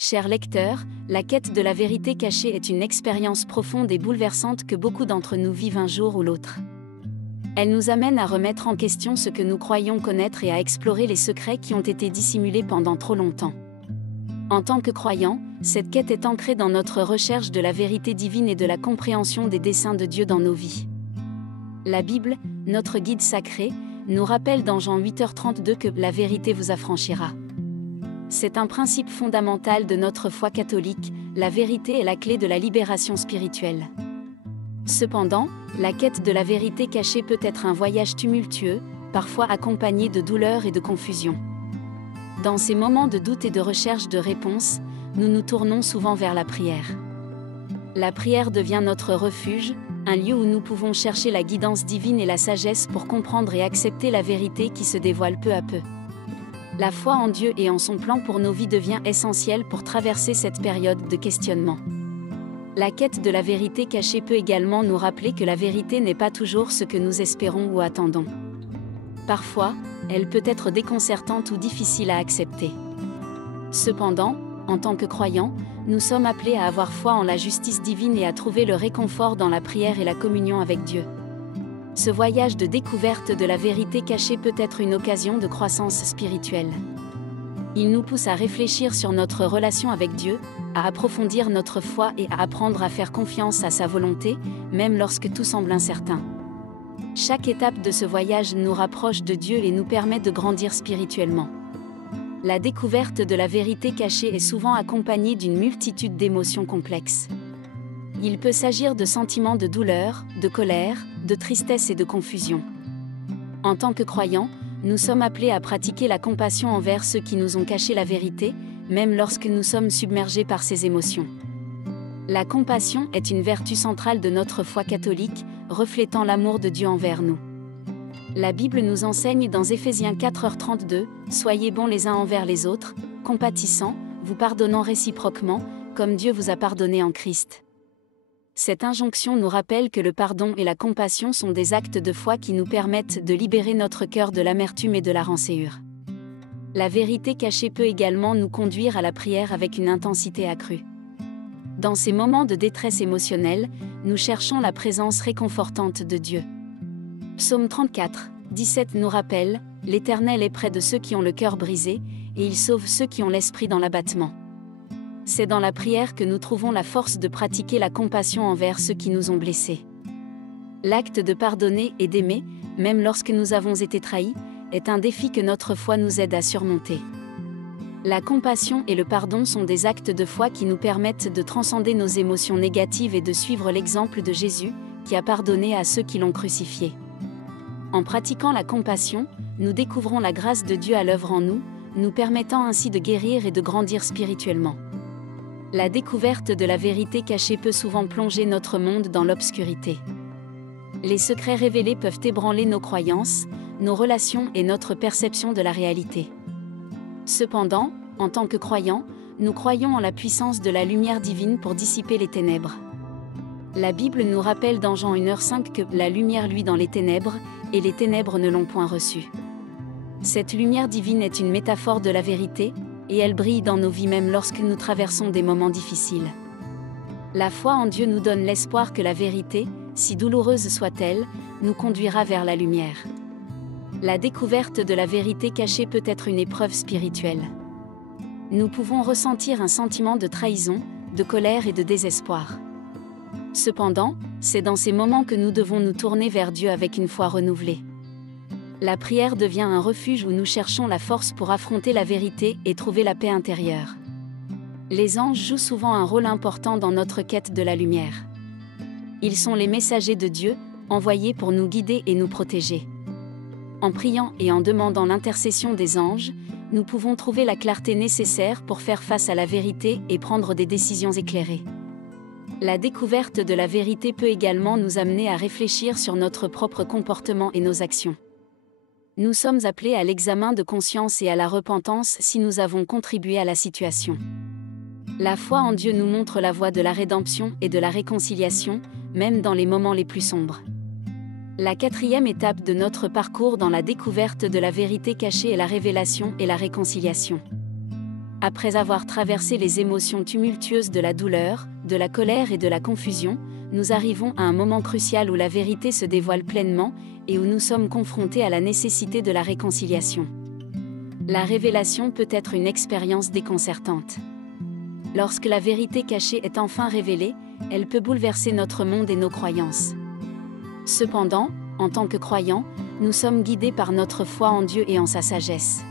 Chers lecteurs, la quête de la vérité cachée est une expérience profonde et bouleversante que beaucoup d'entre nous vivent un jour ou l'autre. Elle nous amène à remettre en question ce que nous croyons connaître et à explorer les secrets qui ont été dissimulés pendant trop longtemps. En tant que croyants, cette quête est ancrée dans notre recherche de la vérité divine et de la compréhension des desseins de Dieu dans nos vies. La Bible, notre guide sacré, nous rappelle dans Jean 8h32 que la vérité vous affranchira. C'est un principe fondamental de notre foi catholique, la vérité est la clé de la libération spirituelle. Cependant, la quête de la vérité cachée peut être un voyage tumultueux, parfois accompagné de douleur et de confusion. Dans ces moments de doute et de recherche de réponses, nous nous tournons souvent vers la prière. La prière devient notre refuge, un lieu où nous pouvons chercher la guidance divine et la sagesse pour comprendre et accepter la vérité qui se dévoile peu à peu. La foi en Dieu et en son plan pour nos vies devient essentielle pour traverser cette période de questionnement. La quête de la vérité cachée peut également nous rappeler que la vérité n'est pas toujours ce que nous espérons ou attendons. Parfois, elle peut être déconcertante ou difficile à accepter. Cependant, en tant que croyants, nous sommes appelés à avoir foi en la justice divine et à trouver le réconfort dans la prière et la communion avec Dieu. Ce voyage de découverte de la vérité cachée peut être une occasion de croissance spirituelle. Il nous pousse à réfléchir sur notre relation avec Dieu, à approfondir notre foi et à apprendre à faire confiance à sa volonté, même lorsque tout semble incertain. Chaque étape de ce voyage nous rapproche de Dieu et nous permet de grandir spirituellement. La découverte de la vérité cachée est souvent accompagnée d'une multitude d'émotions complexes. Il peut s'agir de sentiments de douleur, de colère, de tristesse et de confusion. En tant que croyants, nous sommes appelés à pratiquer la compassion envers ceux qui nous ont caché la vérité, même lorsque nous sommes submergés par ces émotions. La compassion est une vertu centrale de notre foi catholique, reflétant l'amour de Dieu envers nous. La Bible nous enseigne dans Éphésiens 4h32, « Soyez bons les uns envers les autres, compatissants, vous pardonnant réciproquement, comme Dieu vous a pardonné en Christ. » Cette injonction nous rappelle que le pardon et la compassion sont des actes de foi qui nous permettent de libérer notre cœur de l'amertume et de la rancœur. La vérité cachée peut également nous conduire à la prière avec une intensité accrue. Dans ces moments de détresse émotionnelle, nous cherchons la présence réconfortante de Dieu. Psaume 34, 17 nous rappelle « L'Éternel est près de ceux qui ont le cœur brisé, et il sauve ceux qui ont l'esprit dans l'abattement. » C'est dans la prière que nous trouvons la force de pratiquer la compassion envers ceux qui nous ont blessés. L'acte de pardonner et d'aimer, même lorsque nous avons été trahis, est un défi que notre foi nous aide à surmonter. La compassion et le pardon sont des actes de foi qui nous permettent de transcender nos émotions négatives et de suivre l'exemple de Jésus, qui a pardonné à ceux qui l'ont crucifié. En pratiquant la compassion, nous découvrons la grâce de Dieu à l'œuvre en nous, nous permettant ainsi de guérir et de grandir spirituellement. La découverte de la vérité cachée peut souvent plonger notre monde dans l'obscurité. Les secrets révélés peuvent ébranler nos croyances, nos relations et notre perception de la réalité. Cependant, en tant que croyants, nous croyons en la puissance de la lumière divine pour dissiper les ténèbres. La Bible nous rappelle dans Jean 1h5 que la lumière luit dans les ténèbres, et les ténèbres ne l'ont point reçue. Cette lumière divine est une métaphore de la vérité, et elle brille dans nos vies même lorsque nous traversons des moments difficiles. La foi en Dieu nous donne l'espoir que la vérité, si douloureuse soit-elle, nous conduira vers la lumière. La découverte de la vérité cachée peut être une épreuve spirituelle. Nous pouvons ressentir un sentiment de trahison, de colère et de désespoir. Cependant, c'est dans ces moments que nous devons nous tourner vers Dieu avec une foi renouvelée. La prière devient un refuge où nous cherchons la force pour affronter la vérité et trouver la paix intérieure. Les anges jouent souvent un rôle important dans notre quête de la lumière. Ils sont les messagers de Dieu, envoyés pour nous guider et nous protéger. En priant et en demandant l'intercession des anges, nous pouvons trouver la clarté nécessaire pour faire face à la vérité et prendre des décisions éclairées. La découverte de la vérité peut également nous amener à réfléchir sur notre propre comportement et nos actions. Nous sommes appelés à l'examen de conscience et à la repentance si nous avons contribué à la situation. La foi en Dieu nous montre la voie de la rédemption et de la réconciliation, même dans les moments les plus sombres. La quatrième étape de notre parcours dans la découverte de la vérité cachée est la révélation et la réconciliation. Après avoir traversé les émotions tumultueuses de la douleur, de la colère et de la confusion, nous arrivons à un moment crucial où la vérité se dévoile pleinement et où nous sommes confrontés à la nécessité de la réconciliation. La révélation peut être une expérience déconcertante. Lorsque la vérité cachée est enfin révélée, elle peut bouleverser notre monde et nos croyances. Cependant, en tant que croyants, nous sommes guidés par notre foi en Dieu et en sa sagesse.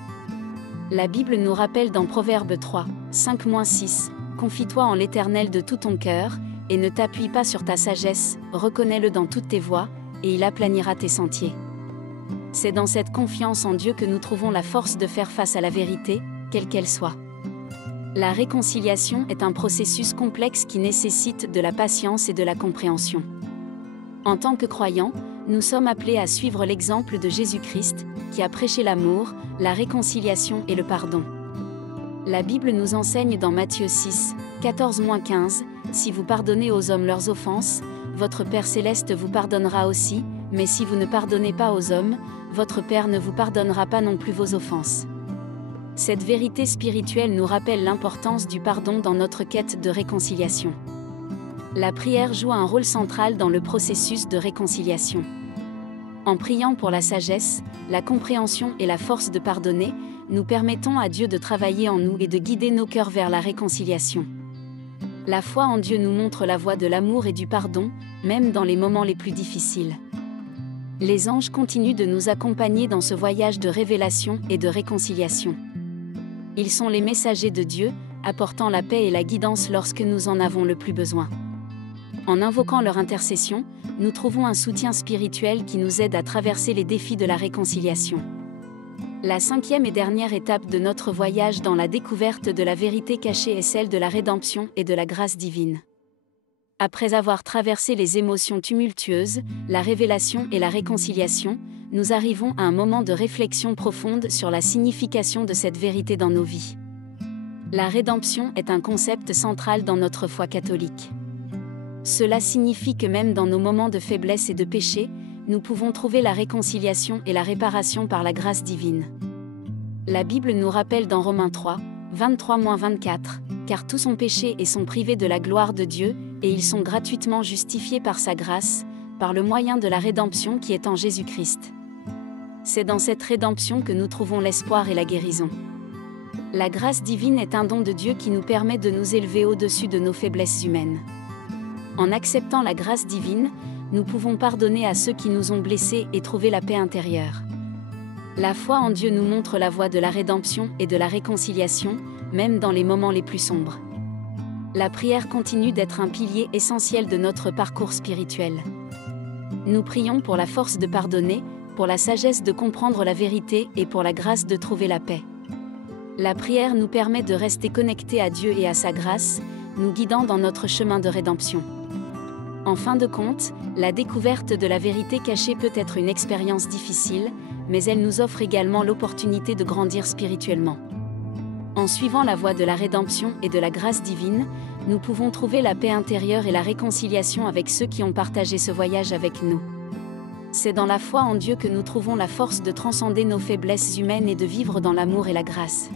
La Bible nous rappelle dans Proverbes 3, 5-6, « Confie-toi en l'Éternel de tout ton cœur, et ne t'appuie pas sur ta sagesse, reconnais-le dans toutes tes voies, et il aplanira tes sentiers. » C'est dans cette confiance en Dieu que nous trouvons la force de faire face à la vérité, quelle qu'elle soit. La réconciliation est un processus complexe qui nécessite de la patience et de la compréhension. En tant que croyants, nous sommes appelés à suivre l'exemple de Jésus-Christ, qui a prêché l'amour, la réconciliation et le pardon. La Bible nous enseigne dans Matthieu 6, 14-15, « Si vous pardonnez aux hommes leurs offenses, votre Père céleste vous pardonnera aussi, mais si vous ne pardonnez pas aux hommes, votre Père ne vous pardonnera pas non plus vos offenses. » Cette vérité spirituelle nous rappelle l'importance du pardon dans notre quête de réconciliation. La prière joue un rôle central dans le processus de réconciliation. En priant pour la sagesse, la compréhension et la force de pardonner, nous permettons à Dieu de travailler en nous et de guider nos cœurs vers la réconciliation. La foi en Dieu nous montre la voie de l'amour et du pardon, même dans les moments les plus difficiles. Les anges continuent de nous accompagner dans ce voyage de révélation et de réconciliation. Ils sont les messagers de Dieu, apportant la paix et la guidance lorsque nous en avons le plus besoin. En invoquant leur intercession, nous trouvons un soutien spirituel qui nous aide à traverser les défis de la réconciliation. La 5e et dernière étape de notre voyage dans la découverte de la vérité cachée est celle de la rédemption et de la grâce divine. Après avoir traversé les émotions tumultueuses, la révélation et la réconciliation, nous arrivons à un moment de réflexion profonde sur la signification de cette vérité dans nos vies. La rédemption est un concept central dans notre foi catholique. Cela signifie que même dans nos moments de faiblesse et de péché, nous pouvons trouver la réconciliation et la réparation par la grâce divine. La Bible nous rappelle dans Romains 3, 23-24, « Car tous ont péché et sont privés de la gloire de Dieu, et ils sont gratuitement justifiés par sa grâce, par le moyen de la rédemption qui est en Jésus-Christ. » C'est dans cette rédemption que nous trouvons l'espoir et la guérison. La grâce divine est un don de Dieu qui nous permet de nous élever au-dessus de nos faiblesses humaines. En acceptant la grâce divine, nous pouvons pardonner à ceux qui nous ont blessés et trouver la paix intérieure. La foi en Dieu nous montre la voie de la rédemption et de la réconciliation, même dans les moments les plus sombres. La prière continue d'être un pilier essentiel de notre parcours spirituel. Nous prions pour la force de pardonner, pour la sagesse de comprendre la vérité et pour la grâce de trouver la paix. La prière nous permet de rester connectés à Dieu et à sa grâce, nous guidant dans notre chemin de rédemption. En fin de compte, la découverte de la vérité cachée peut être une expérience difficile, mais elle nous offre également l'opportunité de grandir spirituellement. En suivant la voie de la rédemption et de la grâce divine, nous pouvons trouver la paix intérieure et la réconciliation avec ceux qui ont partagé ce voyage avec nous. C'est dans la foi en Dieu que nous trouvons la force de transcender nos faiblesses humaines et de vivre dans l'amour et la grâce.